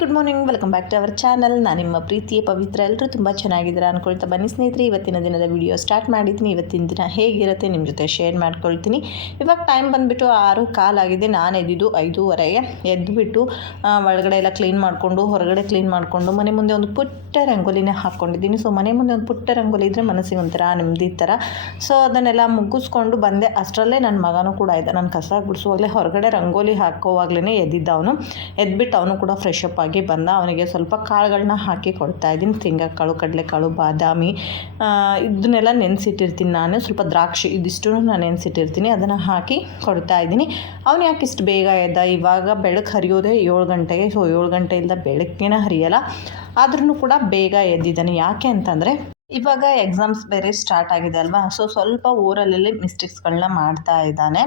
Morning, welcome back to our channel. ನಾನು ನಿಮ್ಮ ಪ್ರೀತಿಯ ಪವಿತ್ರ ಎಲ್ಲರೂ ತುಂಬ ಚೆನ್ನಾಗಿದ್ದೀರಾ ಅಂದ್ಕೊಳ್ತಾ ಬನ್ನಿ. ಸ್ನೇಹಿತರೆ, ಇವತ್ತಿನ ದಿನದ ವಿಡಿಯೋ ಸ್ಟಾರ್ಟ್ ಮಾಡಿದ್ದೀನಿ ಇವತ್ತಿನ ದಿನ ಹೇಗಿರುತ್ತೆ ನಿಮ್ಮ ಜೊತೆ ಶೇರ್ ಮಾಡ್ಕೊಳ್ತೀನಿ. ಇವಾಗ ಟೈಮ್ ಬಂದುಬಿಟ್ಟು ಆರು ಕಾಲಾಗಿದೆ ನಾನು ಎದ್ದಿದ್ದು ಐದೂವರೆಗೆ ಎದ್ದುಬಿಟ್ಟು ಒಳಗಡೆ ಎಲ್ಲ ಕ್ಲೀನ್ ಮಾಡಿಕೊಂಡು, ಹೊರಗಡೆ ಕ್ಲೀನ್ ಮಾಡಿಕೊಂಡು, ಮನೆ ಮುಂದೆ ಒಂದು ಪುಟ್ಟ ರಂಗೋಲಿನೇ ಹಾಕ್ಕೊಂಡಿದ್ದೀನಿ. ಸೊ ಮನೆ ಮುಂದೆ ಒಂದು ಪುಟ್ಟ ರಂಗೋಲಿ ಇದ್ದರೆ ಮನಸ್ಸಿಗೆ ಒಂಥರ ನೆಮ್ಮದಿ ಥರ ಸೊ ಅದನ್ನೆಲ್ಲ ಮುಗಿಸ್ಕೊಂಡು ಬಂದೆ. ಅಷ್ಟರಲ್ಲೇ ನನ್ನ ಮಗನೂ ಕೂಡ ಇದ್ದ. ನಾನು ಕಸ ಗುಡಿಸುವಾಗಲೇ ಹೊರಗಡೆ ರಂಗೋಲಿ ಹಾಕೋವಾಗಲೇ ಎದ್ದಿದ್ದ ಅವನು. ಎದ್ಬಿಟ್ಟು ಅವನು ಕೂಡ ಫ್ರೆಶ್ ಅಪ್ ಆಗಿ ಬಂದ ಅವನಿಗೆ ಸ್ವಲ್ಪ ಕಾಳುಗಳನ್ನ ಹಾಕಿ ಕೊಡ್ತಾ ಇದ್ದೀನಿ. ಶೇಂಗಾಕಾಳು, ಕಡಲೆಕಾಳು, ಬಾದಾಮಿ ಇದನ್ನೆಲ್ಲ ನೆನೆಸಿಟ್ಟಿರ್ತೀನಿ ನಾನು. ಸ್ವಲ್ಪ ದ್ರಾಕ್ಷಿ ಇದಿಷ್ಟು ನಾನು ನೆನೆಸಿಟ್ಟಿರ್ತೀನಿ. ಅದನ್ನು ಹಾಕಿ ಕೊಡ್ತಾ ಇದ್ದೀನಿ. ಅವನು ಯಾಕೆ ಇಷ್ಟು ಬೇಗ ಎದ್ದ? ಇವಾಗ ಬೆಳಕು ಹರಿಯೋದೇ ಏಳು ಗಂಟೆಗೆ, ಸೊ ಏಳು ಗಂಟೆಯಿಂದ ಬೆಳಗ್ಗೆನೇ ಹರಿಯಲ್ಲ. ಆದ್ರೂ ಕೂಡ ಬೇಗ ಎದ್ದಿದ್ದಾನೆ. ಯಾಕೆ ಅಂತಂದರೆ ಇವಾಗ ಎಕ್ಸಾಮ್ಸ್ ಬೇರೆ ಸ್ಟಾರ್ಟ್ ಆಗಿದೆ ಅಲ್ವಾ? ಸೊ ಸ್ವಲ್ಪ ಊರಲ್ಲಿ ಮಿಸ್ಟೇಕ್ಸ್ಗಳನ್ನ ಮಾಡ್ತಾ ಇದ್ದಾನೆ.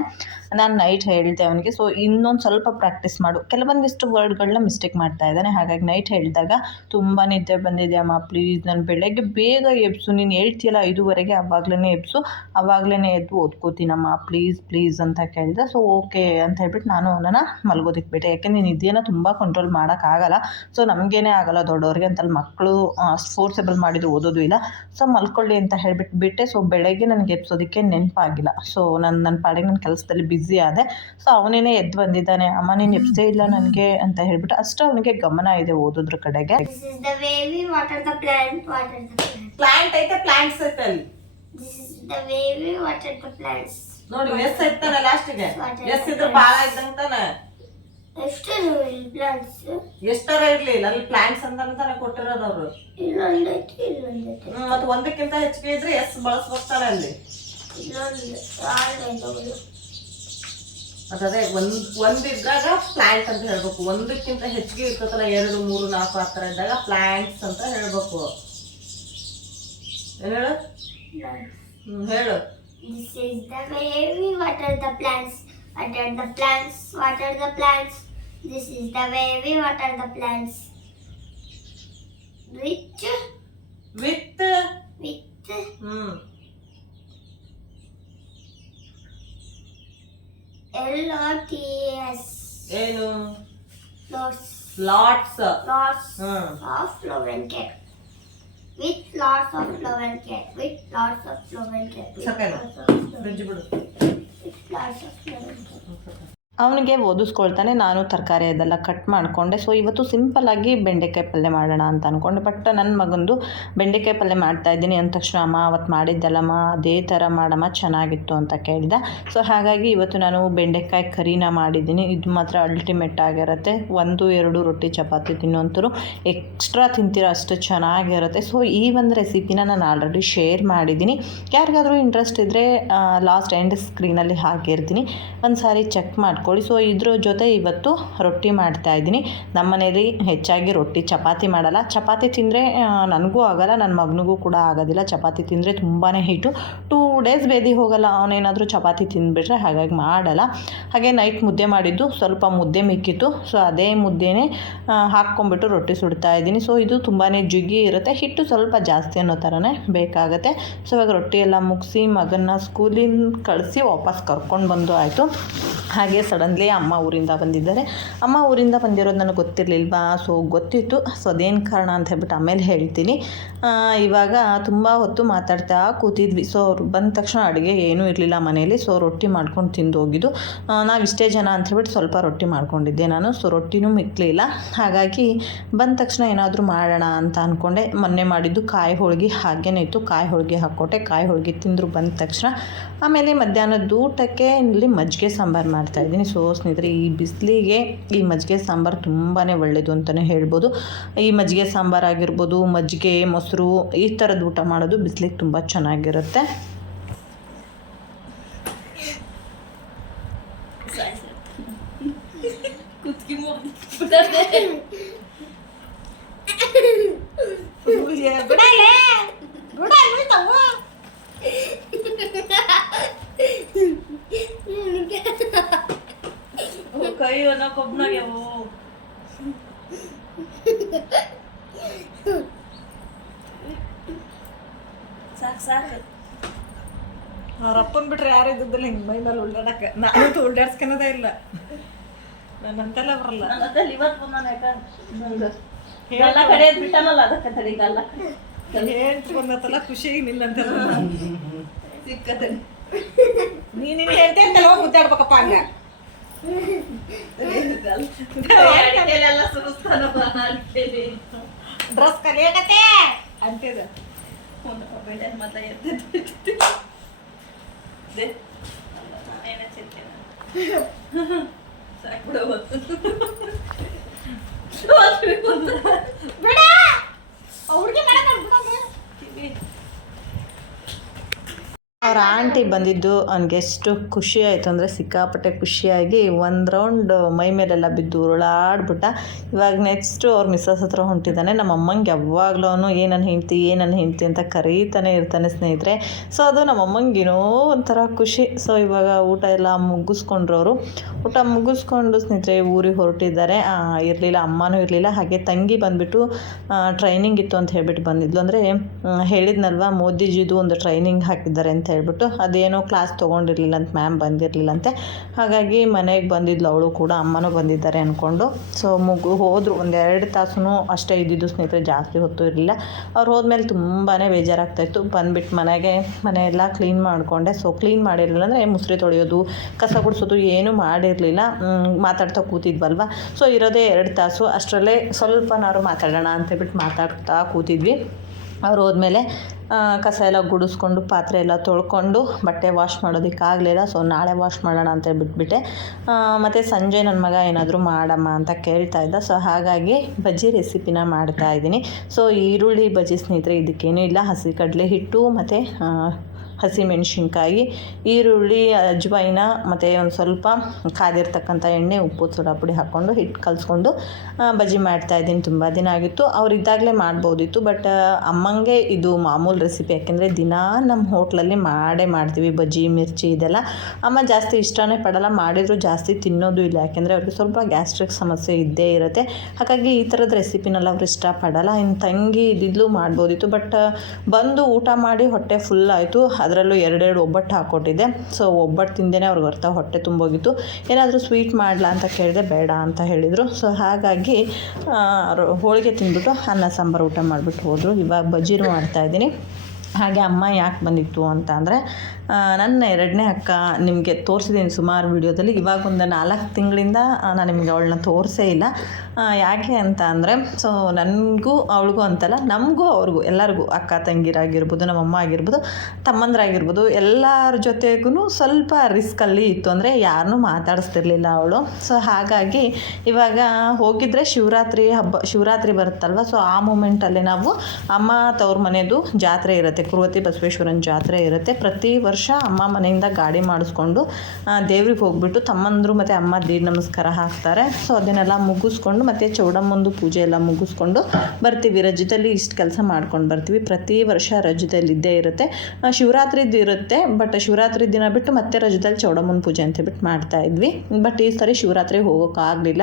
ನಾನು ನೈಟ್ ಹೇಳಿದೆ ಅವನಿಗೆ. ಸೊ ಇನ್ನೊಂದು ಸ್ವಲ್ಪ ಪ್ರಾಕ್ಟೀಸ್ ಮಾಡು. ಕೆಲವೊಂದಿಷ್ಟು ವರ್ಡ್ಗಳನ್ನ ಮಿಸ್ಟೇಕ್ ಮಾಡ್ತಾ ಇದ್ದಾನೆ. ಹಾಗಾಗಿ ನೈಟ್ ಹೇಳಿದಾಗ ತುಂಬ ನಿದ್ದೆ ಬಂದಿದೆ. ಅಮ್ಮ ಪ್ಲೀಸ್ ನಾನು ಬೆಳಗ್ಗೆ ಬೇಗ ಎಬ್ಸು. ನೀನು ಹೇಳ್ತೀಯಲ್ಲ ಐದುವರೆಗೆ ಅವಾಗಲೇ ಎಬ್ಸು. ಅವಾಗಲೇ ಎದ್ದು ಓದ್ಕೋತೀನಮ್ಮ. ಪ್ಲೀಸ್ ಪ್ಲೀಸ್ ಅಂತ ಕೇಳಿದೆ. ಸೊ ಓಕೆ ಅಂತ ಹೇಳ್ಬಿಟ್ಟು ನಾನು ಅವನನ್ನು ಮಲ್ಗೋದಕ್ಕೆ ಬಿಟ್ಟೆ. ಯಾಕೆಂದ್ರೆ ನಿದ್ದೆನ ತುಂಬ ಕಂಟ್ರೋಲ್ ಮಾಡೋಕ್ಕಾಗಲ್ಲ. ಸೊ ನಮಗೇನೇ ಆಗಲ್ಲ ದೊಡ್ಡವ್ರಿಗೆ ಅಂತಲ್ಲಿ ಮಕ್ಕಳು ಫೋರ್ಸೆಬಲ್ ಮಾಡಿದ್ರು ಓದೋದು ಇಲ್ಲ. ಸೊ ಮಲ್ಕೊಳ್ಳಿ ಅಂತ ಹೇಳ್ಬಿಟ್ಟು ಬಿಟ್ಟೆ. ಸೊ ಬೆಳಗ್ಗೆ ನನಗೆ ಎಬ್ಸೋದಕ್ಕೆ ನೆನಪಾಗಿಲ್ಲ. ಸೊ ನಾನು ನನ್ನ ಪಾಡಿಗೆ ನನ್ನ ಕೆಲಸದಲ್ಲಿ ಬ್ಯುಸಿ ಆದೆ. ಸೊ ಅವನೇನೆ ಎದ್ದು ಬಂದಿದ್ದಾನೆ. ಅಮ್ಮ ನೀನು ಎಬ್ಸೇ ಇಲ್ಲ ನನಗೆ ಅಂತ ಹೇಳ್ಬಿಟ್ಟು ಅಷ್ಟು ಅವನಿಗೆ ಗಮನ ಇದೆ ಓದೋದ್ರ ಕಡೆಗೆ. ಪ್ಲಾಂಟ್ ಐತೆ ಪ್ಲಾಂಟ್ಸ್ ಐತೆ. ನೋಡಿ ಎಸ್ ಐತಾನೆ ಇದೆ ಎಸ್ ಇದ್ರೆ ಬಾಳ ಇದ್ದಂಗ ತಾನೆ ಎಷ್ಟು ಪ್ಲಾಂಟ್ಸ್ ಎಷ್ಟರ ಇರ್ಲಿಲ್ಲ ಅಲ್ಲಿ ಪ್ಲಾಂಟ್ಸ್ ಅಂತ ತಾನೆ ಕೊಟ್ಟಿರೋದು ಅವರು ಇಲ್ಲೊಂದೈತಿ ಇಲ್ಲ ಹ್ಮ್, ಮತ್ತೆ ಒಂದಕ್ಕಿಂತ ಹೆಚ್ಚಿಗೆ ಇದ್ರೆ ಎಸ್ ಬಳಸ್ಬೇಕಾನೆ ಅಲ್ಲಿ ಇಲ್ಲೊಂದು ಮತ್ತೆ ಅದೇ ಒಂದ್ ಒಂದಿದ್ದಾಗ ಪ್ಲಾಂಟ್ ಅಂತ ಹೇಳ್ಬೇಕು ಒಂದಕ್ಕಿಂತ ಹೆಚ್ಚಿಗೆ ಇರ್ತದಲ್ಲ ಎರಡು ಮೂರು ನಾಲ್ಕು ಆ ಥರ ಇದ್ದಾಗ ಪ್ಲಾಂಟ್ಸ್ ಅಂತ ಹೇಳ್ಬೇಕು ಏನ್ ಹೇಳು ಹ್ಞೂ ಹೇಳು This is the baby. Water the plants. Water the plants. Water the plants. This is the way we water the plants. With with with mm. L O T S. Hello. Lots. Lots. Lots mm. of flower care. With lots of flower care. With lots of flower care. With lots of flower care. Lots of flower care. ಅವನಿಗೆ ಓದಿಸ್ಕೊಳ್ತಾನೆ, ನಾನು ತರಕಾರಿ ಅದೆಲ್ಲ cut ಮಾಡಿಕೊಂಡೆ. So ಇವತ್ತು ಸಿಂಪಲ್ಲಾಗಿ ಬೆಂಡೆಕಾಯಿ ಪಲ್ಯ ಮಾಡೋಣ ಅಂತ ಅಂದ್ಕೊಂಡೆ ಬಟ್ ನನ್ನ ಮಗಂದು ಬೆಂಡೆಕಾಯಿ ಪಲ್ಯ ಮಾಡ್ತಾ ಇದ್ದೀನಿ. ಅಂದ ತಕ್ಷಣ, ಅಮ್ಮ ಅವತ್ತು ಮಾಡಿದ್ದಲ್ಲಮ್ಮ, ಅದೇ ಥರ ಮಾಡಮ್ಮ, ಚೆನ್ನಾಗಿತ್ತು ಅಂತ ಕೇಳಿದ. ಸೊ ಹಾಗಾಗಿ ಇವತ್ತು ನಾನು ಬೆಂಡೆಕಾಯಿ ಕರಿನ ಮಾಡಿದ್ದೀನಿ. ಇದು ಮಾತ್ರ ಅಲ್ಟಿಮೇಟ್ ಆಗಿರುತ್ತೆ. ಒಂದು, ಎರಡು ರೊಟ್ಟಿ ಚಪಾತಿ ತಿನ್ನೋಂಥರು ಎಕ್ಸ್ಟ್ರಾ ತಿಂತೀರ, ಅಷ್ಟು ಚೆನ್ನಾಗಿರುತ್ತೆ. ಸೊ ಈ ಒಂದು ರೆಸಿಪಿನ ನಾನು ಆಲ್ರೆಡಿ ಶೇರ್ ಮಾಡಿದ್ದೀನಿ. ಯಾರಿಗಾದರೂ ಇಂಟ್ರೆಸ್ಟ್ ಇದ್ದರೆ ಲಾಸ್ಟ್ ಎಂಡ್ ಸ್ಕ್ರೀನಲ್ಲಿ ಹಾಕಿರ್ತೀನಿ. ಒಂದು ಸಾರಿ ಚೆಕ್ ಮಾಡ್ಕೊಳ್ಳಿ. ಸೊ ಇದ್ರ ಜೊತೆ ಇವತ್ತು ರೊಟ್ಟಿ ಮಾಡ್ತಾ ಇದ್ದೀನಿ. ನಮ್ಮ ಮನೇಲಿ ಹೆಚ್ಚಾಗಿ ರೊಟ್ಟಿ ಚಪಾತಿ ಮಾಡಲ್ಲ. ಚಪಾತಿ ತಿಂದರೆ ನನಗೂ ಆಗಲ್ಲ, ನನ್ನ ಮಗನಿಗೂ ಕೂಡ ಆಗೋದಿಲ್ಲ. ಚಪಾತಿ ತಿಂದರೆ ತುಂಬಾ ಹೀಟು. ಟೂ ಡೇಸ್ ಬೇದಿ ಹೋಗಲ್ಲ. ಅವನೇನಾದರೂ ಚಪಾತಿ ತಿಂದುಬಿಟ್ರೆ ಹಾಗಾಗಿ ಮಾಡಲ್ಲ. ಹಾಗೆ ನೈಟ್ ಮುದ್ದೆ ಮಾಡಿದ್ದು, ಸ್ವಲ್ಪ ಮುದ್ದೆ ಮಿಕ್ಕಿತ್ತು. ಸೊ ಅದೇ ಮುದ್ದೆನೇ ಹಾಕ್ಕೊಂಬಿಟ್ಟು ರೊಟ್ಟಿ ಸುಡ್ತಾ ಇದ್ದೀನಿ. ಸೊ ಇದು ತುಂಬಾ ಜುಗ್ಗಿ ಇರುತ್ತೆ. ಹಿಟ್ಟು ಸ್ವಲ್ಪ ಜಾಸ್ತಿ ಅನ್ನೋ ಥರನೇ ಬೇಕಾಗುತ್ತೆ. ಸೊ ಇವಾಗ ರೊಟ್ಟಿ ಎಲ್ಲ ಮುಗಿಸಿ ಮಗನ್ನ ಸ್ಕೂಲಿಂದ ಕಳಿಸಿ ವಾಪಸ್ ಕರ್ಕೊಂಡು ಬಂದು ಆಯಿತು. ಹಾಗೆ ಸಡನ್ಲಿ ಅಮ್ಮ ಊರಿಂದ ಬಂದಿದ್ದಾರೆ. ಅಮ್ಮ ಊರಿಂದ ಬಂದಿರೋದು ನನಗೆ ಗೊತ್ತಿರಲಿಲ್ವಾ? ಸೊ ಗೊತ್ತಿತ್ತು. ಸೊ ಅದೇನು ಕಾರಣ ಅಂತ ಹೇಳ್ಬಿಟ್ಟು ಆಮೇಲೆ ಹೇಳ್ತೀನಿ. ಇವಾಗ ತುಂಬ ಹೊತ್ತು ಮಾತಾಡ್ತಾ ಕೂತಿದ್ವಿ. ಸೊ ಅವ್ರು ಬಂದ ತಕ್ಷಣ ಅಡುಗೆ ಏನೂ ಇರಲಿಲ್ಲ ಮನೆಯಲ್ಲಿ. ಸೊ ರೊಟ್ಟಿ ಮಾಡ್ಕೊಂಡು ತಿಂದು ಹೋಗಿದ್ದು. ನಾವು ಇಷ್ಟೇ ಜನ ಅಂತ ಹೇಳ್ಬಿಟ್ಟು ಸ್ವಲ್ಪ ರೊಟ್ಟಿ ಮಾಡ್ಕೊಂಡಿದ್ದೆ ನಾನು. ಸೊ ರೊಟ್ಟಿನೂ ಮಿಕ್ಕಲಿಲ್ಲ ಹಾಗಾಗಿ ಬಂದ ತಕ್ಷಣ ಏನಾದರೂ ಮಾಡೋಣ ಅಂತ ಅಂದ್ಕೊಂಡೆ ಮೊನ್ನೆ ಮಾಡಿದ್ದು ಕಾಯಿ ಹೋಳಿಗೆ ಹಾಗೇನೇ ಇತ್ತು. ಕಾಯಿ ಹೋಳಿಗೆ ಹಾಕ್ಕೊಟ್ಟೆ. ಕಾಯಿ ಹೋಳಿಗೆ ತಿಂದರು ಬಂದ ತಕ್ಷಣ. ಆಮೇಲೆ ಮಧ್ಯಾಹ್ನದ ಊಟಕ್ಕೆ ಇಲ್ಲಿ ಮಜ್ಜಿಗೆ ಸಾಂಬಾರು ಮಾಡ್ತಾಯಿದ್ದೀನಿ ಸೊ ಸ್ನೇಹಿತರೆ, ಈ ಬಿಸಿಲಿಗೆ, ಈ ಮಜ್ಜಿಗೆ ಸಾಂಬಾರು ತುಂಬಾ ಒಳ್ಳೆಯದು ಅಂತಲೇ ಹೇಳ್ಬೋದು. ಈ ಮಜ್ಜಿಗೆ ಸಾಂಬಾರು ಆಗಿರ್ಬೋದು, ಮಜ್ಜಿಗೆ, ಮೊಸರು ಈ ಥರದ ಊಟ ಮಾಡೋದು ಬಿಸಿಲಿಗೆ ತುಂಬ ಚೆನ್ನಾಗಿರುತ್ತೆ. ಇದ್ದಿದ್ದಿಲ್ಲ ಹಿಂಗೆ ಮೈ ಮೇಲೆ ಉಳ್ಳಾಡಕ್ಕೆ ನಾನು ಉಳ್ಳಾಡ್ಸ್ಕೊಳೋದೇ ಇಲ್ಲ. ನನ್ನಂತೆಲ್ಲ ಬರಲ್ಲ. ಹತ್ತಲ್ಲಿ ಇವತ್ತು ಬಂದಾನ ಯಾಕ ನಂಗೆ ಗಲ್ಲ ಕಡೆ ಬಿಟ್ಟನಲ್ಲ ಅದಕ್ಕೆ ತಡಿ ಗಲ್ಲ ಹೇಳ್ತು ಬಂದತ್ತಲ್ಲ ಖುಷಿಯಾಗಿ ನಿನ್ನಂತ ಸಿಕ್ಕತ್ತೆ ನೀನು ಹೇಳ್ತೆ ಹೋಗಿ ಮುದ್ದಾಡ್ಬೇಕಪ್ಪ ಹಂಗ. ಡ್ರೆಸ್ ಕಲಿಯಕತ್ತೆ? ಅಂತಿದ. ಮತ್ತೆ ಎದ್ದಿದ್ದು. ದೇ, ನಾನೇನ ಚಿಂತೆ ಇಲ್ಲ. ಸಾಕ್ ಬಿಡು. ಅವತ್ತು. ಅವ್ರ ಆಂಟಿ ಬಂದಿದ್ದು ಅವ್ನಿಗೆ ಎಷ್ಟು ಖುಷಿ ಆಯಿತು ಅಂದರೆ ಸಿಕ್ಕಾಪಟ್ಟೆ ಖುಷಿಯಾಗಿ ಒಂದು ರೌಂಡ್ ಮೈ ಮೇಲೆಲ್ಲ ಬಿದ್ದು ಉರುಳಾಡ್ಬಿಟ್ಟ. ಇವಾಗ ನೆಕ್ಸ್ಟು ಅವ್ರ ಮಿಸ್ಸಸ್ ಹತ್ರ ಹೊಂಟಿದ್ದಾನೆ. ನಮ್ಮ ಅಮ್ಮಂಗೆ ಯಾವಾಗಲೂ ಅವನು ಏನನ್ನು ಹೆಂಡ್ತಿ ಏನನ್ನು ಹೆಂಡ್ತಿ ಅಂತ ಕರೀತಾನೆ ಇರ್ತಾನೆ ಸ್ನೇಹಿತರೆ. ಸೊ ಅದು ನಮ್ಮ ಅಮ್ಮಂಗೆ ಏನೋ ಒಂಥರ ಖುಷಿ. ಸೊ ಇವಾಗ ಊಟ ಎಲ್ಲ ಮುಗಿಸ್ಕೊಂಡ್ರು ಅವರು ಊಟ ಮುಗಿಸ್ಕೊಂಡು ಸ್ನೇಹಿತರೆ ಊರಿಗೆ ಹೊರಟಿದ್ದಾರೆ. ಇರಲಿಲ್ಲ, ಅಮ್ಮನೂ ಇರಲಿಲ್ಲ. ಹಾಗೆ ತಂಗಿ ಬಂದುಬಿಟ್ಟು ಟ್ರೈನಿಂಗ್ ಇತ್ತು ಅಂತ ಹೇಳ್ಬಿಟ್ಟು ಬಂದಿದ್ಲು. ಅಂದರೆ ಹೇಳಿದ್ನಲ್ವ, ಮೋದಿಜಿದು ಒಂದು ಟ್ರೈನಿಂಗ್ ಹಾಕಿದ್ದಾರೆ ಅಂತ ಹೇಳ್ಬಿಟ್ಟು ಅದೇನೋ ಕ್ಲಾಸ್ ತೊಗೊಂಡಿರಲಿಲ್ಲ ಅಂತ ಮ್ಯಾಮ್ ಬಂದಿರಲಿಲ್ಲಂತೆ. ಹಾಗಾಗಿ ಮನೆಗೆ ಬಂದಿದ್ಲು ಅವಳು ಕೂಡ, ಅಮ್ಮನೂ ಬಂದಿದ್ದಾರೆ ಅಂದ್ಕೊಂಡು ಸೊ ಮುಗು ಹೋದರು ಒಂದೆರಡು ತಾಸು ಅಷ್ಟೇ ಇದ್ದಿದ್ದು ಸ್ನೇಹಿತರೆ ಜಾಸ್ತಿ ಹೊತ್ತು ಇರಲಿಲ್ಲ. ಅವ್ರು ಹೋದ್ಮೇಲೆ ತುಂಬಾ ಬೇಜಾರಾಗ್ತಾಯಿತ್ತು ಬಂದ್ಬಿಟ್ಟು ಮನೆಗೆ ಮನೆಯೆಲ್ಲ ಕ್ಲೀನ್ ಮಾಡಿಕೊಂಡೆ. ಸೊ ಕ್ಲೀನ್ ಮಾಡಿರಲಿಲ್ಲ ಅಂದರೆ ಮುಸ್ರಿ ತೊಳೆಯೋದು, ಕಸ ಗುಡಿಸೋದು ಏನೂ ಮಾಡಿರಲಿಲ್ಲ. ಮಾತಾಡ್ತಾ ಕೂತಿದ್ವಲ್ವ? ಸೊ ಇರೋದೇ ಎರಡು ತಾಸು. ಅಷ್ಟರಲ್ಲೇ ಸ್ವಲ್ಪನಾರು ಮಾತಾಡೋಣ ಅಂತೇಳ್ಬಿಟ್ಟು ಮಾತಾಡ್ತಾ ಕೂತಿದ್ವಿ. ಅವ್ರು ಹೋದ್ಮೇಲೆ ಕಸ ಎಲ್ಲ ಗುಡಿಸ್ಕೊಂಡು, ಪಾತ್ರೆ ಎಲ್ಲ ತೊಳ್ಕೊಂಡು ಬಟ್ಟೆ ವಾಶ್ ಮಾಡೋದಕ್ಕಾಗಲಿಲ್ಲ ಸೊ ನಾಳೆ ವಾಶ್ ಮಾಡೋಣ ಅಂತ ಬಿಟ್ಬಿಟ್ಟೆ. ಮತ್ತು ಸಂಜೆ ನನ್ನ ಮಗ ಏನಾದರೂ ಮಾಡಮ್ಮ ಅಂತ ಕೇಳ್ತಾ ಇದ್ದ ಸೊ ಹಾಗಾಗಿ ಬಜ್ಜಿ ರೆಸಿಪಿನ ಮಾಡ್ತಾ ಇದ್ದೀನಿ. ಸೊ ಈರುಳ್ಳಿ ಬಜ್ಜಿ ಸ್ನೇಹಿತರೆ, ಇದಕ್ಕೇನೂ ಇಲ್ಲ, ಹಸಿ ಕಡಲೆ ಹಿಟ್ಟು ಮತ್ತು ಹಸಿಮೆಣ್ಸಿನ್ಕಾಯಿ, ಈರುಳ್ಳಿ ಅಜ್ವೈನ ಮತ್ತು ಒಂದು ಸ್ವಲ್ಪ ಕಾದಿರ್ತಕ್ಕಂಥ ಎಣ್ಣೆ, ಉಪ್ಪು, ಸೋಡಾ ಪುಡಿ ಹಾಕ್ಕೊಂಡು ಹಿಟ್ಟು ಕಲಿಸ್ಕೊಂಡು ಬಜ್ಜಿ ಮಾಡ್ತಾಯಿದ್ದೀನಿ ತುಂಬ ದಿನ ಆಗಿತ್ತು. ಅವ್ರು ಇದ್ದಾಗಲೇ ಮಾಡ್ಬೋದಿತ್ತು, ಬಟ್ ಅಮ್ಮಂಗೆ ಇದು ಮಾಮೂಲು ರೆಸಿಪಿ. ಯಾಕೆಂದರೆ ದಿನಾ ನಮ್ಮ ಹೋಟ್ಲಲ್ಲಿ ಮಾಡೇ ಮಾಡ್ತೀವಿ. ಬಜ್ಜಿ, ಮಿರ್ಚಿ ಇದೆಲ್ಲ. ಅಮ್ಮ ಜಾಸ್ತಿ ಇಷ್ಟನೇ ಪಡಲ್ಲ. ಮಾಡಿದರೂ ಜಾಸ್ತಿ ತಿನ್ನೋದು ಇಲ್ಲ. ಯಾಕೆಂದರೆ ಅವ್ರಿಗೆ ಸ್ವಲ್ಪ ಗ್ಯಾಸ್ಟ್ರಿಕ್ ಸಮಸ್ಯೆ ಇದ್ದೇ ಇರುತ್ತೆ. ಹಾಗಾಗಿ ಈ ಥರದ ರೆಸಿಪಿನೆಲ್ಲ ಅವ್ರು ಇಷ್ಟಪಡಲ್ಲ. ಇನ್ನು ತಂಗಿ ಇದ್ದಿದ್ಲು ಮಾಡ್ಬೋದಿತ್ತು. ಬಟ್, ಬಂದು ಊಟ ಮಾಡಿ ಹೊಟ್ಟೆ ಫುಲ್ ಆಯಿತು. ಅದರಲ್ಲೂ ಎರಡೆರಡು ಒಬ್ಬಟ್ಟು ಹಾಕ್ಕೊಟ್ಟಿದ್ದೆ. ಸೊ ಒಬ್ಬಟ್ಟು ತಿಂದೇ ಅವ್ರಿಗೆ ಅರ್ಥ, ಹೊಟ್ಟೆ ತುಂಬೋಗಿತ್ತು. ಏನಾದರೂ ಸ್ವೀಟ್ ಮಾಡಲಾ ಅಂತ ಕೇಳಿದೆ, ಬೇಡ ಅಂತ ಹೇಳಿದರು. ಸೊ ಹಾಗಾಗಿ ಹೋಳಿಗೆ ತಿಂದ್ಬಿಟ್ಟು ಅನ್ನ, ಸಾಂಬಾರು ಊಟ ಮಾಡಿಬಿಟ್ಟು ಹೋದರು. ಇವಾಗ ಬಜ್ಜಿರು ಮಾಡ್ತಾಯಿದ್ದೀನಿ ಹಾಗೆ ಅಮ್ಮ ಯಾಕೆ ಬಂದಿತ್ತು ಅಂತ ಅಂದರೆ ನನ್ನ ಎರಡನೇ ಅಕ್ಕ ನಿಮಗೆ ತೋರಿಸಿದ್ದೀನಿ ಸುಮಾರು ವೀಡಿಯೋದಲ್ಲಿ. ಇವಾಗ ಒಂದು ನಾಲ್ಕು ತಿಂಗಳಿಂದ ನಾನು ನಿಮಗೆ ಅವಳನ್ನ ತೋರಿಸೇ ಇಲ್ಲ. ಯಾಕೆ ಅಂತ ಅಂದರೆ ಸೊ ನನಗೂ ಅವಳಿಗೂ ಅಂತಲ್ಲ, ನಮಗೂ ಅವ್ರಿಗೂ, ಎಲ್ಲರಿಗೂ, ಅಕ್ಕ ತಂಗಿರಾಗಿರ್ಬೋದು, ನಮ್ಮಮ್ಮ ಆಗಿರ್ಬೋದು, ತಮ್ಮಂದ್ರಾಗಿರ್ಬೋದು, ಎಲ್ಲರ ಜೊತೆಗೂ ಸ್ವಲ್ಪ ರಿಸ್ಕಲ್ಲಿ ಇತ್ತು ಅಂದರೆ ಯಾರನ್ನೂ ಮಾತಾಡಿಸ್ತಿರ್ಲಿಲ್ಲ ಅವಳು. ಸೊ ಹಾಗಾಗಿ ಇವಾಗ ಹೋಗಿದ್ರೆ ಶಿವರಾತ್ರಿ ಹಬ್ಬ, ಶಿವರಾತ್ರಿ ಬರುತ್ತಲ್ವ? ಸೊ ಆ ಮೂಮೆಂಟಲ್ಲಿ ನಾವು ಅಮ್ಮ ತವ್ರ ಮನೆಯದು ಜಾತ್ರೆ ಇರುತ್ತೆ. ಕುರುವತಿ ಬಸವೇಶ್ವರನ ಜಾತ್ರೆ ಇರುತ್ತೆ. ಪ್ರತಿ ವರ್ಷ ಅಮ್ಮ ಮನೆಯಿಂದ ಗಾಡಿ ಮಾಡಿಸ್ಕೊಂಡು ದೇವ್ರಿಗೆ ಹೋಗ್ಬಿಟ್ಟು ತಮ್ಮಂದರು ಮತ್ತು ಅಮ್ಮ ದೀಡ್ ನಮಸ್ಕಾರ ಹಾಕ್ತಾರೆ. ಸೊ ಅದನ್ನೆಲ್ಲ ಮುಗಿಸ್ಕೊಂಡು ಮತ್ತು ಚೌಡಮ್ಮಂದು ಪೂಜೆ ಎಲ್ಲ ಮುಗಿಸ್ಕೊಂಡು ಬರ್ತೀವಿ. ರಜದಲ್ಲಿ ಇಷ್ಟು ಕೆಲಸ ಮಾಡ್ಕೊಂಡು ಬರ್ತೀವಿ. ಪ್ರತಿ ವರ್ಷ ರಜದಲ್ಲಿ ಇದ್ದೇ ಇರುತ್ತೆ. ಶಿವರಾತ್ರಿದ್ದು ಶಿವರಾತ್ರಿದು ಇರುತ್ತೆ ಬಟ್ ಶಿವರಾತ್ರಿ ದಿನ ಬಿಟ್ಟು ಮತ್ತೆ ರಜದಲ್ಲಿ ಚೌಡಮ್ಮನ ಪೂಜೆ ಅಂತ ಬಿಟ್ಟು ಮಾಡ್ತಾ ಇದ್ವಿ. ಬಟ್ ಈ ಸರಿ ಶಿವರಾತ್ರಿ ಹೋಗೋಕ್ಕಾಗಲಿಲ್ಲ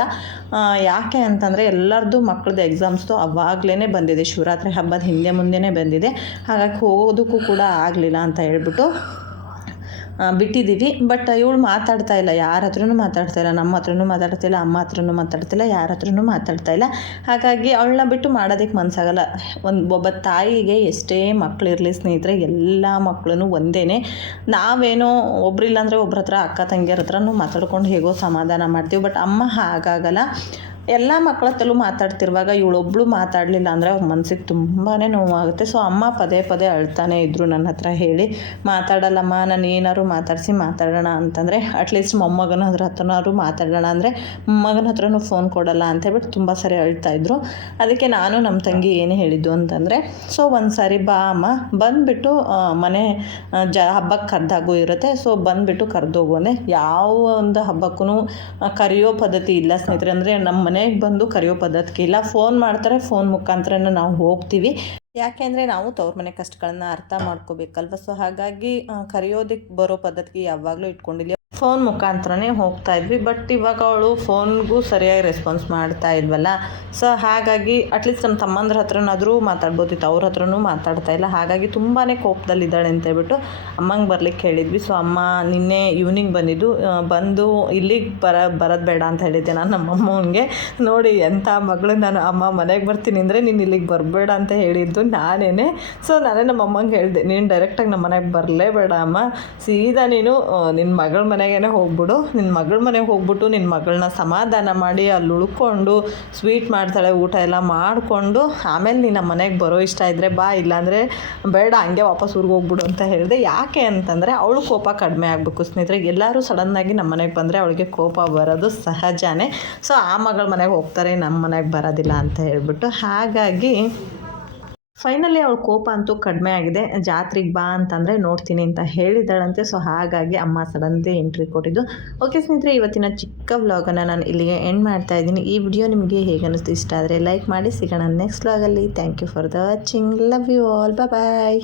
ಯಾಕೆ ಅಂತಂದರೆ ಎಲ್ಲರದ್ದು ಮಕ್ಕಳದ್ದು ಎಕ್ಸಾಮ್ಸ್ದು ಅವಾಗಲೇ ಬಂದಿದೆ. ಶಿವರಾತ್ರಿ ಹಬ್ಬದ ಹಿಂದೆ ಮುಂದೆನೇ ಬಂದಿದೆ. ಹಾಗಾಗಿ ಹೋಗೋದಕ್ಕೂ ಕೂಡ ಆಗಲಿಲ್ಲ ಅಂತ ಹೇಳ್ಬಿಟ್ಟು ಬಿಟ್ಟಿದ್ದೀವಿ. ಬಟ್ ಇವಳು ಮಾತಾಡ್ತಾ ಇಲ್ಲ. ಯಾರ ಹತ್ರನೂ ಮಾತಾಡ್ತಾ ಇಲ್ಲ. ನಮ್ಮ ಹತ್ರನೂ ಮಾತಾಡ್ತಾ ಇಲ್ಲ. ಅಮ್ಮ ಹತ್ರನೂ ಮಾತಾಡ್ತಿಲ್ಲ ಯಾರ ಹತ್ರನೂ ಮಾತಾಡ್ತಾ ಇಲ್ಲ. ಹಾಗಾಗಿ ಅವಳನ್ನ ಬಿಟ್ಟು ಮಾಡೋದಕ್ಕೆ ಮನಸ್ಸಾಗಲ್ಲ ಒಂದು ಒಬ್ಬ ತಾಯಿಗೆ ಎಷ್ಟೇ ಮಕ್ಕಳಿರಲಿ ಸ್ನೇಹಿತರೆ, ಎಲ್ಲ ಮಕ್ಕಳು ಒಂದೇ ನಾವೇನೋ ಒಬ್ರಿಲ್ಲ ಅಂದರೆ ಒಬ್ರ ಹತ್ರ, ಅಕ್ಕ, ತಂಗಿಯರ ಹತ್ರನೂ ಮಾತಾಡ್ಕೊಂಡು ಹೇಗೋ ಸಮಾಧಾನ ಮಾಡ್ತೀವಿ. ಬಟ್ ಅಮ್ಮ ಹಾಗಾಗಲ್ಲ. ಎಲ್ಲ ಮಕ್ಕಳ ತಲೂ ಮಾತಾಡ್ತಿರುವಾಗ ಇವಳೊಬ್ಳು ಮಾತಾಡಲಿಲ್ಲ ಅಂದರೆ ಅವ್ರ ಮನಸ್ಸಿಗೆ ತುಂಬಾ ನೋವಾಗುತ್ತೆ. ಸೊ ಅಮ್ಮ ಪದೇ ಪದೇ ಅಳ್ತಾನೆ ಇದ್ದರು ನನ್ನ ಹತ್ರ ಹೇಳಿ, ಮಾತಾಡಲ್ಲಮ್ಮ, ನಾನು ಏನಾದ್ರು ಮಾತಾಡಿಸಿ ಮಾತಾಡೋಣ ಅಂತಂದರೆ ಅಟ್ಲೀಸ್ಟ್ ಮೊಮ್ಮಗನ ಹತ್ರ ಹತ್ರನಾದ್ರು ಮಾತಾಡೋಣ ಅಂದರೆ, ಮೊಮ್ಮಗನ ಹತ್ರನೂ ಫೋನ್ ಕೊಡಲ್ಲ ಅಂತ ಹೇಳ್ಬಿಟ್ಟು ತುಂಬ ಸರಿ ಅಳ್ತಾ ಇದ್ರು. ಅದಕ್ಕೆ ನಾನು ನಮ್ಮ ತಂಗಿ ಏನು ಹೇಳಿದ್ದು ಅಂತಂದರೆ ಸೊ ಒಂದು ಸಾರಿ ಬಾ ಅಮ್ಮ, ಬಂದುಬಿಟ್ಟು ಮನೆ ಜ ಹಬ್ಬಕ್ಕೆ ಕರೆದಾಗೂ ಇರುತ್ತೆ. ಸೊ ಬಂದುಬಿಟ್ಟು ಕರೆದೋಗು ಅಂದರೆ ಯಾವ ಒಂದು ಹಬ್ಬಕ್ಕೂ ಕರೆಯೋ ಪದ್ಧತಿ ಇಲ್ಲ ಸ್ನೇಹಿತರೆ. ಅಂದರೆ ನಮ್ಮ ಮನೆಗೆ ಬಂದು ಕರೆಯೋ ಪದ್ಧತಿ ಇಲ್ಲ ಫೋನ್ ಮಾಡ್ತಾರೆ ಫೋನ್ ಮುಖಾಂತರನೇ ನಾವು ಹೋಗ್ತೀವಿ. ಯಾಕೆಂದರೆ ನಾವು ತವ್ರ ಮನೆ ಕಷ್ಟಗಳನ್ನ ಅರ್ಥ ಮಾಡ್ಕೋಬೇಕಲ್ವ? ಸೊ ಹಾಗಾಗಿ ಕರೆಯೋದಕ್ಕೆ ಬರೋ ಪದ್ಧತಿ ಯಾವಾಗಲೂ ಇಟ್ಕೊಂಡಿಲ್ಲ. ಫೋನ್ ಮುಖಾಂತರನೇ ಹೋಗ್ತಾ ಇದ್ವಿ. ಬಟ್ ಇವಾಗ ಅವಳು ಫೋನ್ಗೂ ಸರಿಯಾಗಿ ರೆಸ್ಪಾನ್ಸ್ ಮಾಡ್ತಾ ಇದ್ವಲ್ಲ ಸೊ ಹಾಗಾಗಿ ಅಟ್ಲೀಸ್ಟ್ ನಮ್ಮ ತಮ್ಮಂದ್ರ ಹತ್ರನಾದರೂ ಮಾತಾಡ್ಬೋದಿತ್ತು ಅವ್ರ ಹತ್ರನೂ ಮಾತಾಡ್ತಾ ಇಲ್ಲ. ಹಾಗಾಗಿ ತುಂಬಾ ಕೋಪದಲ್ಲಿದ್ದಾಳೆ ಅಂತ ಹೇಳ್ಬಿಟ್ಟು ಅಮ್ಮಂಗೆ ಬರ್ಲಿಕ್ಕೆ ಹೇಳಿದ್ವಿ. ಸೊ ಅಮ್ಮ, ನಿನ್ನೆ ಈವ್ನಿಂಗ್ ಬಂದಿದ್ದು. ಬಂದು ಇಲ್ಲಿಗೆ ಬರ, ಬರೋದು ಬೇಡ ಅಂತ ಹೇಳಿದ್ದೆ ನಾನು ನಮ್ಮ ಅಮ್ಮನಿಗೆ ನೋಡಿ ಎಂಥ ಮಗಳು ನಾನು, ಅಮ್ಮ ಮನೆಗೆ ಬರ್ತೀನಿ ಅಂದರೆ ನೀನು ಇಲ್ಲಿಗೆ ಬರಬೇಡ ಅಂತ ಹೇಳಿದ್ದು ನಾನೇನೆ. ಸೊ ನಾನೇ ನಮ್ಮ ಅಮ್ಮಂಗೆ ಹೇಳಿದೆ, ನೀನು ಡೈರೆಕ್ಟಾಗಿ ನಮ್ಮ ಮನೆಗೆ ಬರಲೇಬೇಡ ಅಮ್ಮ. ಸೀದಾ ನೀನು ನಿನ್ನ ಮಗಳ ಮನೆಗೇ ಹೋಗ್ಬಿಡು. ನಿನ್ನ ಮಗಳ ಮನೆಗೆ ಹೋಗ್ಬಿಟ್ಟು ನಿನ್ನ ಮಗಳನ್ನ ಸಮಾಧಾನ ಮಾಡಿ, ಅಲ್ಲಿ ಉಳ್ಕೊಂಡು ಸ್ವೀಟ್ ಮಾಡ್ತಾಳೆ, ಊಟ ಎಲ್ಲ ಮಾಡಿಕೊಂಡು ಆಮೇಲೆ ನೀನು ನಮ್ಮ ಮನೆಗೆ ಬರೋ ಇಷ್ಟ ಇದ್ದರೆ ಬಾ, ಇಲ್ಲಾಂದರೆ ಬೇಡ, ಹಂಗೆ ವಾಪಸ್ ಊರಿಗೆ ಹೋಗ್ಬಿಡು ಅಂತ ಹೇಳಿದೆ. ಯಾಕೆ ಅಂತಂದರೆ ಅವಳು ಕೋಪ ಕಡಿಮೆ ಆಗಬೇಕು ಸ್ನೇಹಿತರೆ. ಎಲ್ಲರೂ ಸಡನ್ನಾಗಿ ನಮ್ಮ ಮನೆಗೆ ಬಂದರೆ ಅವಳಿಗೆ ಕೋಪ ಬರೋದು ಸಹಜಾನೇ. ಸೊ ಆ ಮಗಳ ಮನೆಗೆ ಹೋಗ್ತಾರೆ ನಮ್ಮ ಮನೆಗೆ ಬರೋದಿಲ್ಲ ಅಂತ ಹೇಳ್ಬಿಟ್ಟು ಹಾಗಾಗಿ ಫೈನಲಿ ಅವಳ ಕೋಪ ಅಂತೂ ಕಡಿಮೆ ಆಗಿದೆ. ಜಾತ್ರೆಗೆ ಬಾ ಅಂತಂದರೆ ನೋಡ್ತೀನಿ ಅಂತ ಹೇಳಿದಾಳಂತೆ ಸೊ ಹಾಗಾಗಿ ಅಮ್ಮ ಸಡನ್ಲಿ ಎಂಟ್ರಿ ಕೊಟ್ಟಿದ್ದು. ಓಕೆ ಸ್ನೇಹಿತರೆ, ಇವತ್ತಿನ ಚಿಕ್ಕ ವ್ಲಾಗನ್ನು ನಾನು ಇಲ್ಲಿಗೆ ಎಂಡ್ ಮಾಡ್ತಾ ಇದ್ದೀನಿ. ಈ ವಿಡಿಯೋ ನಿಮಗೆ ಹೇಗೆ ಅನ್ನಿಸ್ತು ಇಷ್ಟ ಆದರೆ ಲೈಕ್ ಮಾಡಿ. ಸಿಗೋಣ ನೆಕ್ಸ್ಟ್ ವ್ಲಾಗಲ್ಲಿ thank you for the watching love you all bye